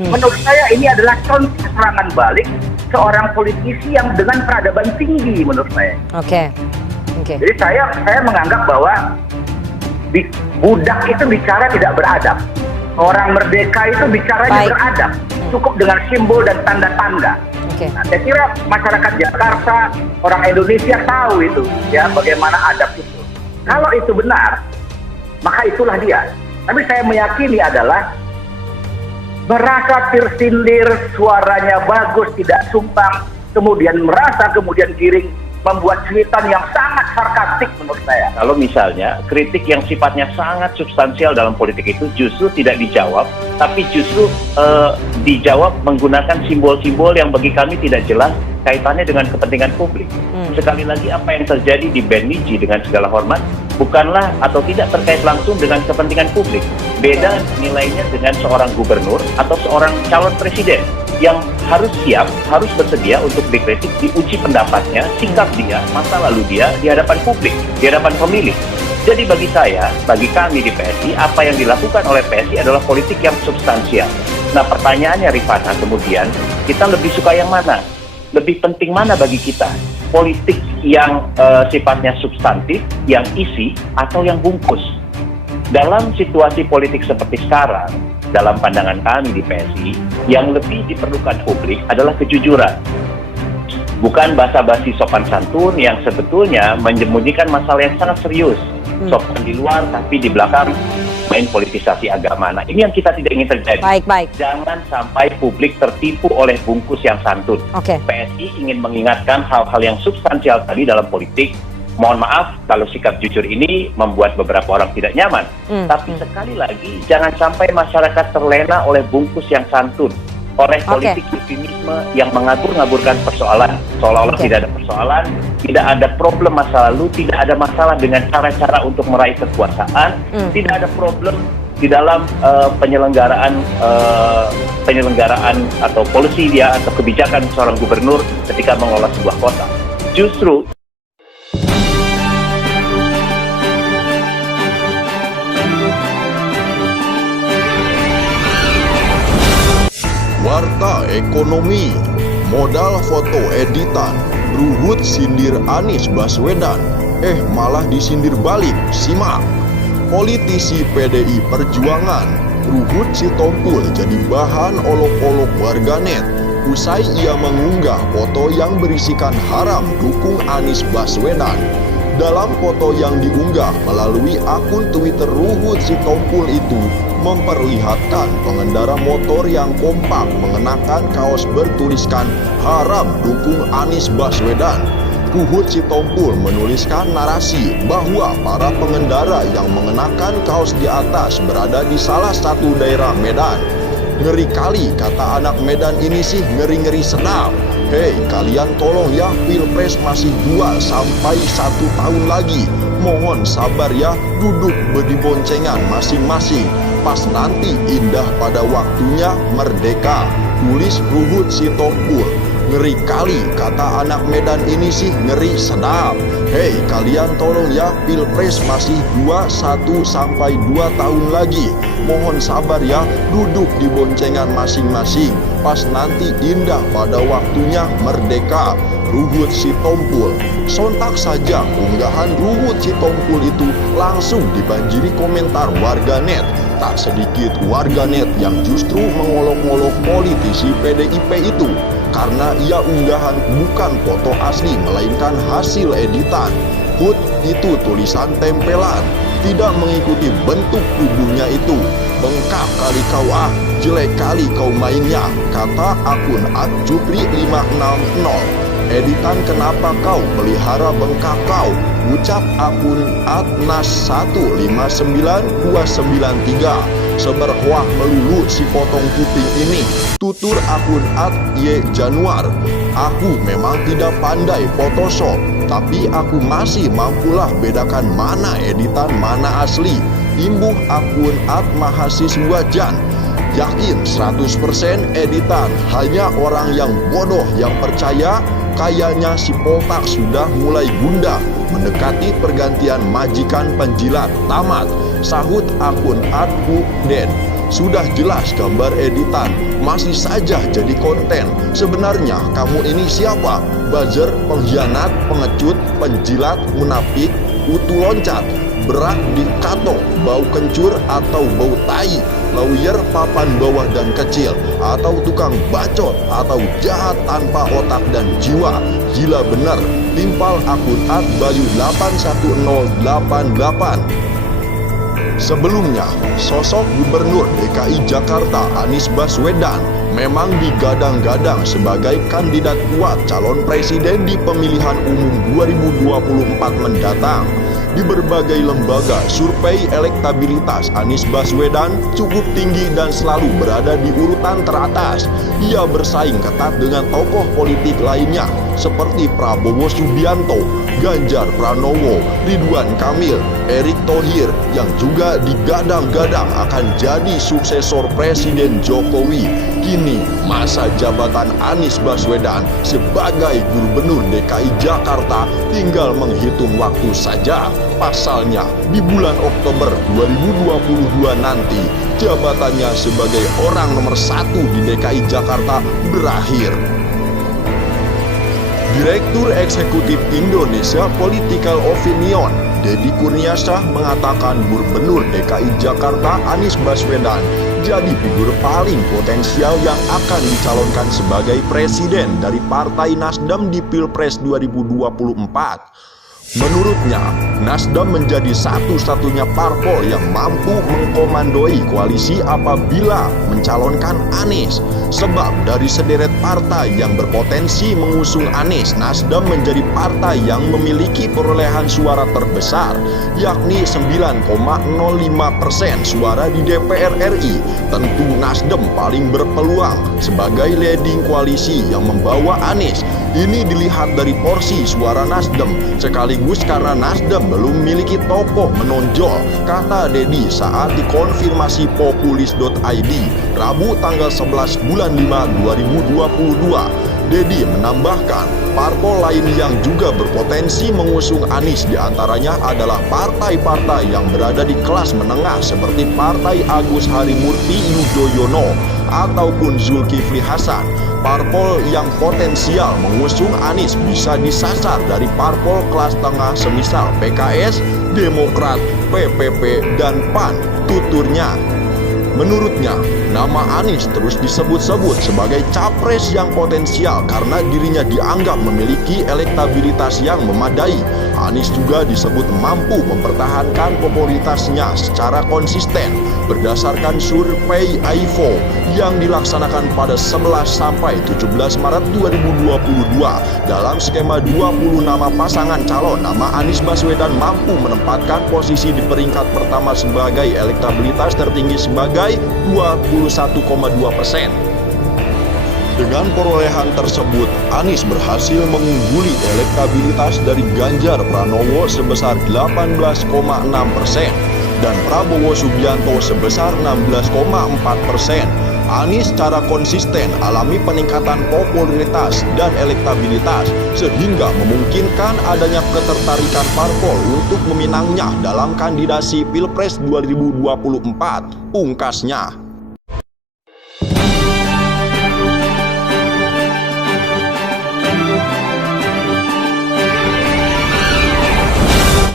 Menurut saya ini adalah contoh serangan balik seorang politisi yang dengan peradaban tinggi menurut saya. Oke. Jadi saya menganggap bahwa budak itu bicara tidak beradab. Orang merdeka itu bicaranya beradab. Cukup dengan simbol dan tanda-tanda. Nah, saya kira masyarakat Jakarta, orang Indonesia tahu itu, ya, bagaimana adab itu. Kalau itu benar, maka itulah dia. Tapi saya meyakini adalah merasa tersindir, suaranya bagus, tidak sumbang, kemudian merasa kemudian giring, membuat cuitan yang sangat sarkastik menurut saya. Kalau misalnya kritik yang sifatnya sangat substansial dalam politik itu justru tidak dijawab, tapi justru dijawab menggunakan simbol-simbol yang bagi kami tidak jelas kaitannya dengan kepentingan publik. Sekali lagi apa yang terjadi di Benniji dengan segala hormat bukanlah atau tidak terkait langsung dengan kepentingan publik. Beda nilainya dengan seorang gubernur atau seorang calon presiden yang harus siap, harus bersedia untuk dikritik, diuji pendapatnya, sikap dia, masa lalu dia di hadapan publik, di hadapan pemilih. Jadi bagi saya, bagi kami di PSI, apa yang dilakukan oleh PSI adalah politik yang substansial. Nah pertanyaannya Rifana kemudian, kita lebih suka yang mana? Lebih penting mana bagi kita? Politik yang sifatnya substantif, yang isi, atau yang bungkus? Dalam situasi politik seperti sekarang, dalam pandangan kami di PSI, yang lebih diperlukan publik adalah kejujuran. Bukan basa-basi sopan santun yang sebetulnya menyembunyikan masalah yang sangat serius. Sopan di luar, tapi di belakang main politisasi agama. Nah, ini yang kita tidak ingin terjadi. Baik. Jangan sampai publik tertipu oleh bungkus yang santun. PSI ingin mengingatkan hal-hal yang substansial tadi dalam politik. Mohon maaf kalau sikap jujur ini membuat beberapa orang tidak nyaman. Tapi sekali lagi, jangan sampai masyarakat terlena oleh bungkus yang santun. Oleh politik eufemisme yang mengatur-ngaburkan persoalan. Seolah-olah tidak ada persoalan, tidak ada problem masa lalu, tidak ada masalah dengan cara-cara untuk meraih kekuasaan, tidak ada problem di dalam penyelenggaraan atau polisi dia atau kebijakan seorang gubernur ketika mengelola sebuah kota. Justru Warta Ekonomi, modal foto editan, Ruhut sindir Anies Baswedan, malah disindir balik, simak. Politisi PDI Perjuangan, Ruhut Sitompul jadi bahan olok-olok warganet usai ia mengunggah foto yang berisikan haram dukung Anies Baswedan. Dalam foto yang diunggah melalui akun Twitter Ruhut Sitompul itu memperlihatkan pengendara motor yang kompak mengenakan kaos bertuliskan haram dukung Anies Baswedan. Ruhut Sitompul menuliskan narasi bahwa para pengendara yang mengenakan kaos di atas berada di salah satu daerah Medan. Ngeri kali, kata anak Medan ini sih, ngeri-ngeri sedap. Hei, kalian tolong ya, Pilpres masih 2 sampai 1 tahun lagi. Mohon sabar ya, duduk berdiboncengan masing-masing. Pas nanti indah pada waktunya merdeka. Tulis Ruhut Sitompul. Ngeri kali, kata anak Medan ini sih, ngeri sedap. Hei, kalian tolong ya, Pilpres masih 1 sampai 2 tahun lagi. Mohon sabar ya, duduk di boncengan masing-masing. Pas nanti indah pada waktunya merdeka. Ruhut Sitompul. Sontak saja unggahan Ruhut Sitompul itu langsung dibanjiri komentar warganet. Tak sedikit warganet yang justru mengolok-olok politisi PDIP itu karena ia unggahan bukan foto asli melainkan hasil editan. Hut itu tulisan tempelan, tidak mengikuti bentuk tubuhnya itu. Bengkak kali kau jelek kali kau mainnya, kata akun @jupri560. Editan kenapa kau pelihara bengkak kau, ucap akun @nas159293. Seberhoak melulu si potong kuping ini, tutur akun @yjanuar. Aku memang tidak pandai Photoshop, tapi aku masih mampulah bedakan mana editan mana asli. Imbuh akun @mahasiswajan. Yakin 100% editan, hanya orang yang bodoh yang percaya. Kayaknya si Poltak sudah mulai gundah mendekati pergantian majikan penjilat tamat, sahut akun @upden. Sudah jelas gambar editan, masih saja jadi konten. Sebenarnya kamu ini siapa? Buzzer, pengkhianat, pengecut, penjilat, munafik, utu loncat, berak dikato, bau kencur atau bau tai, lawyer papan bawah dan kecil, atau tukang bacot, atau jahat tanpa otak dan jiwa. Gila bener, timpal akun @bayu81088. Sebelumnya, sosok Gubernur DKI Jakarta Anies Baswedan memang digadang-gadang sebagai kandidat kuat calon presiden di pemilihan umum 2024 mendatang. Di berbagai lembaga survei elektabilitas Anies Baswedan cukup tinggi dan selalu berada di urutan teratas. Ia bersaing ketat dengan tokoh politik lainnya seperti Prabowo Subianto, Ganjar Pranowo, Ridwan Kamil, Erick Thohir yang juga digadang-gadang akan jadi suksesor Presiden Jokowi. Kini masa jabatan Anies Baswedan sebagai Gubernur DKI Jakarta tinggal menghitung waktu saja. Pasalnya, di bulan Oktober 2022 nanti, jabatannya sebagai orang nomor 1 di DKI Jakarta berakhir. Direktur Eksekutif Indonesia Political Opinion, Deddy Kurniasah mengatakan Gubernur DKI Jakarta Anies Baswedan jadi figur paling potensial yang akan dicalonkan sebagai presiden dari Partai Nasdem di Pilpres 2024. Menurutnya, Nasdem menjadi satu-satunya parpol yang mampu mengkomandoi koalisi apabila mencalonkan Anies. Sebab dari sederet partai yang berpotensi mengusung Anies, Nasdem menjadi partai yang memiliki perolehan suara terbesar, yakni 9,05% suara di DPR RI. Tentu Nasdem paling berpeluang sebagai leading koalisi yang membawa Anies. Ini dilihat dari porsi suara Nasdem, sekaligus karena Nasdem belum memiliki tokoh menonjol, kata Deddy saat dikonfirmasi populis.id Rabu tanggal 11 bulan 5 2022. Deddy menambahkan, parpol lain yang juga berpotensi mengusung Anies diantaranya adalah partai-partai yang berada di kelas menengah seperti Partai Agus Harimurti Yudhoyono ataupun Zulkifli Hasan. Parpol yang potensial mengusung Anies bisa disasar dari parpol kelas tengah semisal PKS, Demokrat, PPP, dan PAN, tuturnya. Menurutnya, nama Anies terus disebut-sebut sebagai capres yang potensial karena dirinya dianggap memiliki elektabilitas yang memadai. Anies juga disebut mampu mempertahankan popularitasnya secara konsisten berdasarkan survei AIFO yang dilaksanakan pada 11 sampai 17 Maret 2022. Dalam skema 20 nama pasangan calon, nama Anies Baswedan mampu menempatkan posisi di peringkat pertama sebagai elektabilitas tertinggi sebagai 21,2%. Dengan perolehan tersebut, Anies berhasil mengungguli elektabilitas dari Ganjar Pranowo sebesar 18,6% dan Prabowo Subianto sebesar 16,4%. Anies secara konsisten alami peningkatan popularitas dan elektabilitas sehingga memungkinkan adanya ketertarikan parpol untuk meminangnya dalam kandidasi Pilpres 2024, pungkasnya.